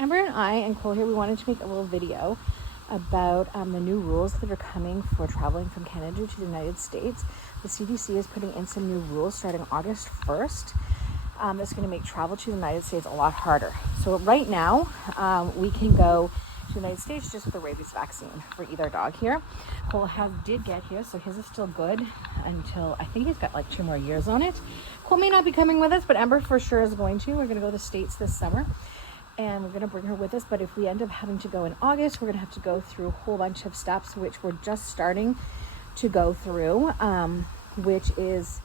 Ember and I and Cole here, we wanted to make a little video about the new rules that are coming for traveling from Canada to the United States. The CDC is putting in some new rules starting August 1st. That's going to make travel to the United States a lot harder. So right now, we can go to the United States just with the rabies vaccine for either dog here. Cole did get his, so his is still good until, I think he's got like 2 more years on it. Cole may not be coming with us, but Ember for sure is going to. We're going to go to the States this summer. And we're going to bring her with us, but if we end up having to go in August, we're going to have to go through a whole bunch of steps, which we're just starting to go through, which is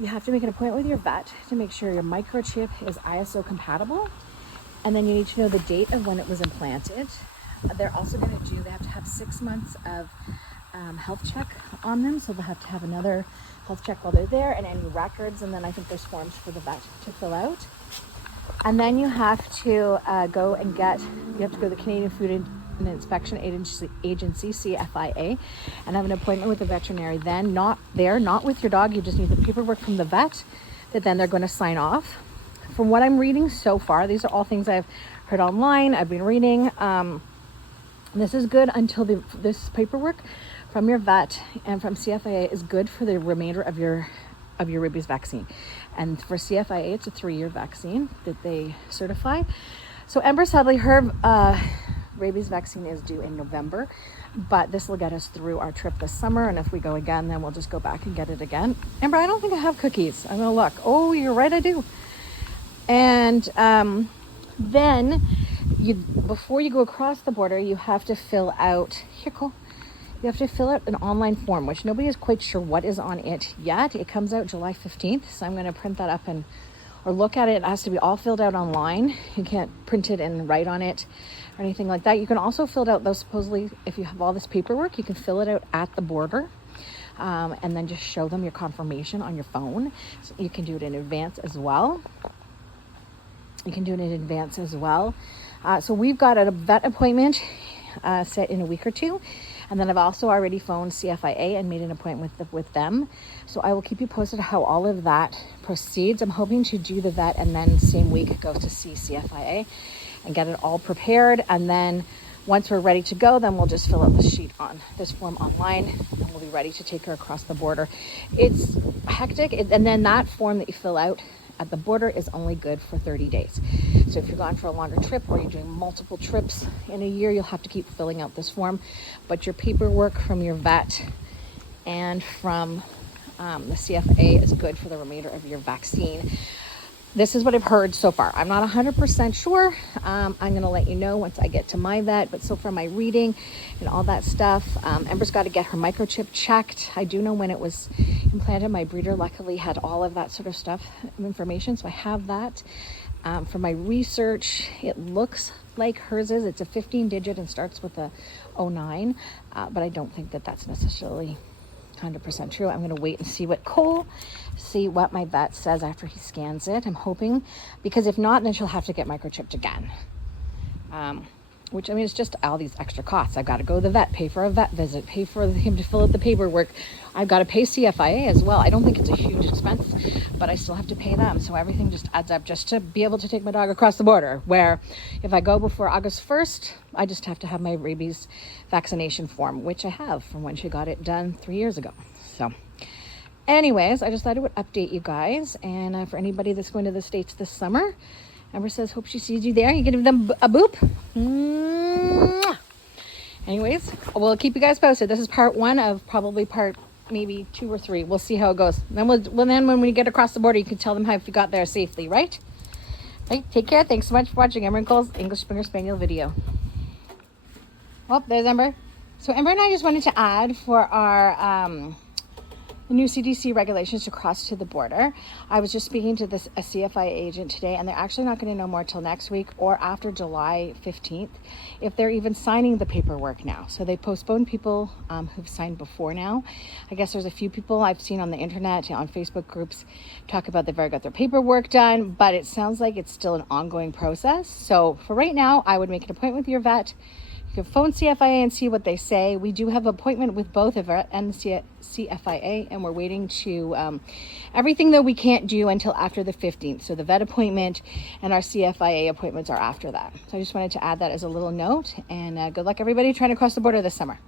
you have to make an appointment with your vet to make sure your microchip is ISO compatible. And then you need to know the date of when it was implanted. They're also going to they have to have 6 months of health check on them. So they'll have to have another health check while they're there and any records. And then I think there's forms for the vet to fill out. And then you have to go to the Canadian Food and Inspection Agency, CFIA, and have an appointment with the veterinary then, not with your dog. You just need the paperwork from the vet that then they're going to sign off. From what I'm reading so far, these are all things I've heard online, I've been reading. This is good until this paperwork from your vet and from CFIA is good for the remainder of your rabies vaccine. And for CFIA, it's a 3-year vaccine that they certify. So Ember, sadly, her rabies vaccine is due in November, but this will get us through our trip this summer. And if we go again, then we'll just go back and get it again. Ember, I don't think I have cookies. I'm gonna look. Oh, you're right, I do. And then before you go across the border, you have to fill out, you have to fill out an online form, which nobody is quite sure what is on it yet. It comes out July 15th. So I'm going to print that up or look at it. It has to be all filled out online. You can't print it and write on it or anything like that. You can also fill it out, though, supposedly, if you have all this paperwork, you can fill it out at the border. And then just show them your confirmation on your phone. So you can do it in advance as well. So we've got a vet appointment set in a week or 2. And then I've also already phoned CFIA and made an appointment with them. So I will keep you posted how all of that proceeds. I'm hoping to do the vet and then same week go to see CFIA and get it all prepared. And then once we're ready to go, then we'll just fill out this form online, and we'll be ready to take her across the border. It's hectic. And then that form that you fill out at the border is only good for 30 days. So if you're gone for a longer trip or you're doing multiple trips in a year, you'll have to keep filling out this form. But your paperwork from your vet and from the CFA is good for the remainder of your vaccine. This is what I've heard so far. I'm not 100% sure. I'm going to let you know once I get to my vet. But so far, my reading and all that stuff, Ember's got to get her microchip checked. I do know when it was implanted. My breeder luckily had all of that sort of stuff, information. So I have that. For my research, it looks like hers is. It's a 15-digit and starts with a 09. But I don't think that that's necessarily 100% true. I'm going to wait and see what my vet says after he scans it. I'm hoping, because if not, then she'll have to get microchipped again. Which, I mean, it's just all these extra costs. I've got to go to the vet, pay for a vet visit, pay for him to fill out the paperwork. I've got to pay CFIA as well. I don't think it's a huge expense, but I still have to pay them. So everything just adds up just to be able to take my dog across the border, where if I go before August 1st, I just have to have my rabies vaccination form, which I have from when she got it done 3 years ago. So anyways, I just thought I would update you guys. And for anybody that's going to the States this summer, Ember says, hope she sees you there. You give them a boop. Mwah. Anyways, we'll keep you guys posted. This is part 1 of probably part maybe 2 or 3. We'll see how it goes. Then then when we get across the border, you can tell them how if you got there safely, right? Right. Take care. Thanks so much for watching Ember and Cole's English Springer Spaniel video. Well, there's Ember. So Ember and I just wanted to add for our the new CDC regulations to cross to the border. I was just speaking to a CFIA agent today, and they're actually not going to know more till next week or after July 15th if they're even signing the paperwork now. So they postponed people who've signed before now. I guess there's a few people I've seen on the internet, on Facebook groups, talk about they've already got their paperwork done, but it sounds like it's still an ongoing process. So for right now, I would make an appointment with your vet. You can phone CFIA and see what they say. We do have an appointment with both of it and the CFIA, and we're waiting to everything though we can't do until after the 15th. So the vet appointment and our CFIA appointments are after that. So I just wanted to add that as a little note, and good luck everybody trying to cross the border this summer.